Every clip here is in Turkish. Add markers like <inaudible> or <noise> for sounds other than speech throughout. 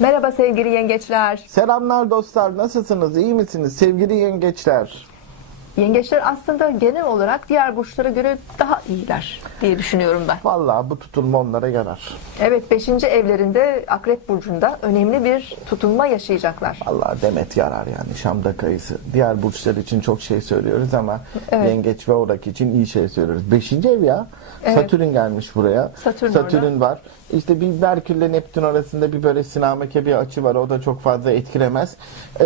Merhaba sevgili yengeçler. Selamlar dostlar, nasılsınız? İyi misiniz? Sevgili yengeçler. Yengeçler aslında genel olarak diğer burçlara göre daha iyiler diye düşünüyorum ben. Vallahi bu tutulma onlara yarar. Evet 5. evlerinde Akrep Burcu'nda önemli bir tutunma yaşayacaklar. Vallahi Demet yarar yani Şam'da kayısı. Diğer burçlar için çok şey söylüyoruz ama Evet. yengeç ve orak için iyi şey söylüyoruz. Beşinci ev ya. Evet. Satürn gelmiş buraya. Satürn var. İşte bir Merkürle Neptün arasında bir böyle sinameke bir açı var. O da çok fazla etkilemez. Ee,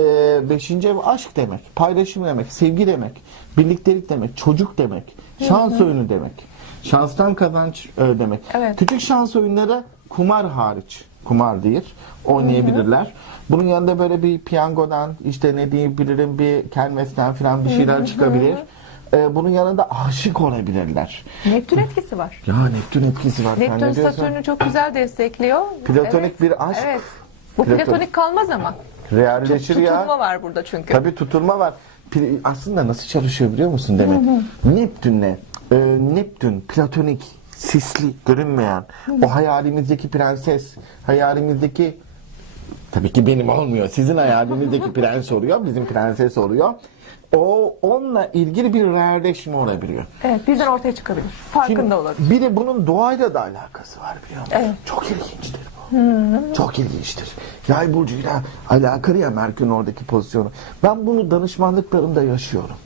beşinci ev aşk demek. Paylaşım demek. Sevgi demek. Birliktelik demek. Çocuk demek. Şans oyunu demek. Şanstan kazanç e, demek. Evet. Küçük şans oyunları kumar hariç. Kumar değil. Oynayabilirler. Bunun yanında böyle bir piyangodan işte ne diyebilirim bir kermesten falan bir şeyler çıkabilir. Ee, bunun yanında aşık olabilirler. Neptün etkisi var. Ya Neptün etkisi var. Neptün? Satürn'ü çok güzel destekliyor. Platonik Evet, bir aşk. Evet. Bu Platonik. platonik kalmaz ama. Realleşir ya. Tutulma var burada çünkü. Tabii tutulma var. Aslında nasıl çalışıyor biliyor musun Demet? Neptün'le e, Neptün platonik, sisli, görünmeyen o hayalimizdeki prenses, hayalimizdeki tabii ki benim olmuyor. Sizin hayalinizdeki <laughs> prens oluyor, bizim prenses oluyor. O onunla ilgili bir realleşme olabiliyor. Evet birden ortaya çıkabilir. Farkında Şimdi olabilir. Bir de bunun doğayla da alakası var biliyor musun? Evet. Çok ilginçtir Çok ilginçtir. Yay burcuyla alakalı ya Merkür'ün oradaki pozisyonu. Ben bunu danışmanlıklarımda yaşıyorum.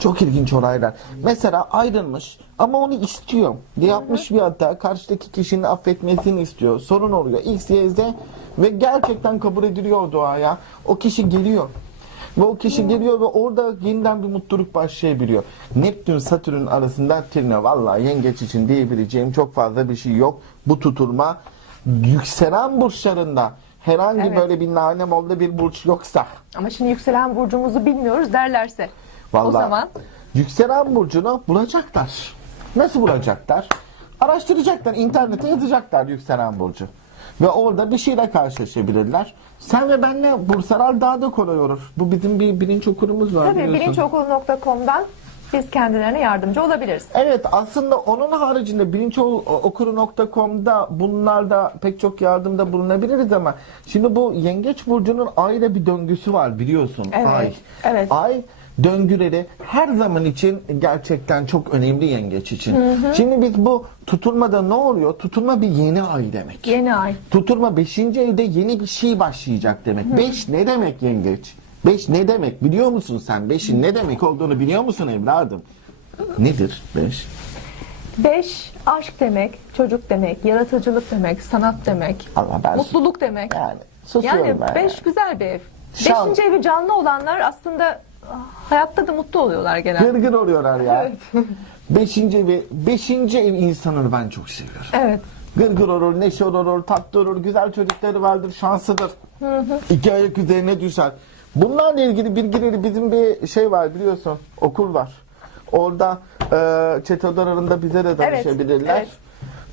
Çok ilginç olaylar. Mesela ayrılmış ama onu istiyor. Yapmış bir hata. Karşıdaki kişinin affetmesini istiyor. Sorun oluyor. X, Y, Z ve gerçekten kabul ediliyor o doğaya. O kişi geliyor. Ve o kişi geliyor ve orada yeniden bir mutluluk başlayabiliyor. Neptün Satürn arasında Trine vallahi yengeç için diyebileceğim çok fazla bir şey yok. Bu tutulma yükselen burçlarında herhangi Evet. böyle bir nane molda bir burç yoksa Ama şimdi yükselen burcumuzu bilmiyoruz derlerse. vallahi O zaman yükselen burcunu bulacaklar. Nasıl bulacaklar? Araştıracaklar, internete yazacaklar yükselen burcu. Ve orada bir şeyle karşılaşabilirler. Sen ve benle Bursaral daha da kolay olur. Bu bizim bir bilinç okurumuz var tabii biliyorsun. bilinçokulu.com'dan biz kendilerine yardımcı olabiliriz. Evet aslında onun haricinde bilinçokuru.com'da bunlarda pek çok yardımda bulunabiliriz ama şimdi bu yengeç burcunun ayda bir döngüsü var biliyorsun. Evet, Ay. evet. Ay döngüleri her zaman için gerçekten çok önemli yengeç için. Şimdi biz bu tutulmada ne oluyor? Tutulma bir yeni ay demek. Yeni ay. Tutulma 5. evde yeni bir şey başlayacak demek. 5 ne demek yengeç? 5 ne demek biliyor musun sen? 5'in ne demek olduğunu biliyor musun evladım? Nedir 5? 5 aşk demek, çocuk demek, yaratıcılık demek, sanat demek, Allah ben mutluluk demek. yani susuyorum Yani ben. 5 güzel bir ev. Şan- Beşinci evi canlı olanlar aslında ah, hayatta da mutlu oluyorlar genelde. Gırgır oluyorlar ya. Evet. <laughs> 5. evi 5. ev insanını ben çok seviyorum. Evet. Gırgır olur, neşe olur, tatlı olur, güzel çocukları vardır, şanslıdır. İki ayak üzerine düşer. Bunlarla ilgili bilgileri bizim bir şey var biliyorsun, okul var. Orada e, chat odalarında bize de Evet, danışabilirler. evet.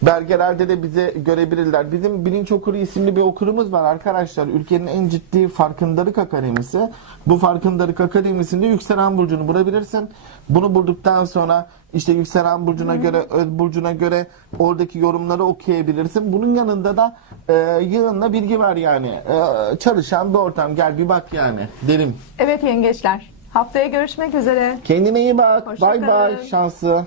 Belgelerde de bize görebilirler. Bizim Bilinç Okuru isimli bir okulumuz var arkadaşlar. Ülkenin en ciddi farkındalık akademisi. Bu farkındalık akademisinde yükselen burcunu bulabilirsin. Bunu bulduktan sonra işte yükselen burcuna göre, öz burcuna göre oradaki yorumları okuyabilirsin. Bunun yanında da e, yığınla bilgi var yani. E, çalışan bir ortam. Gel bir bak yani derim. Evet yengeçler. Haftaya görüşmek üzere. Kendine iyi bak. Hoşça Bay bay. Şansı.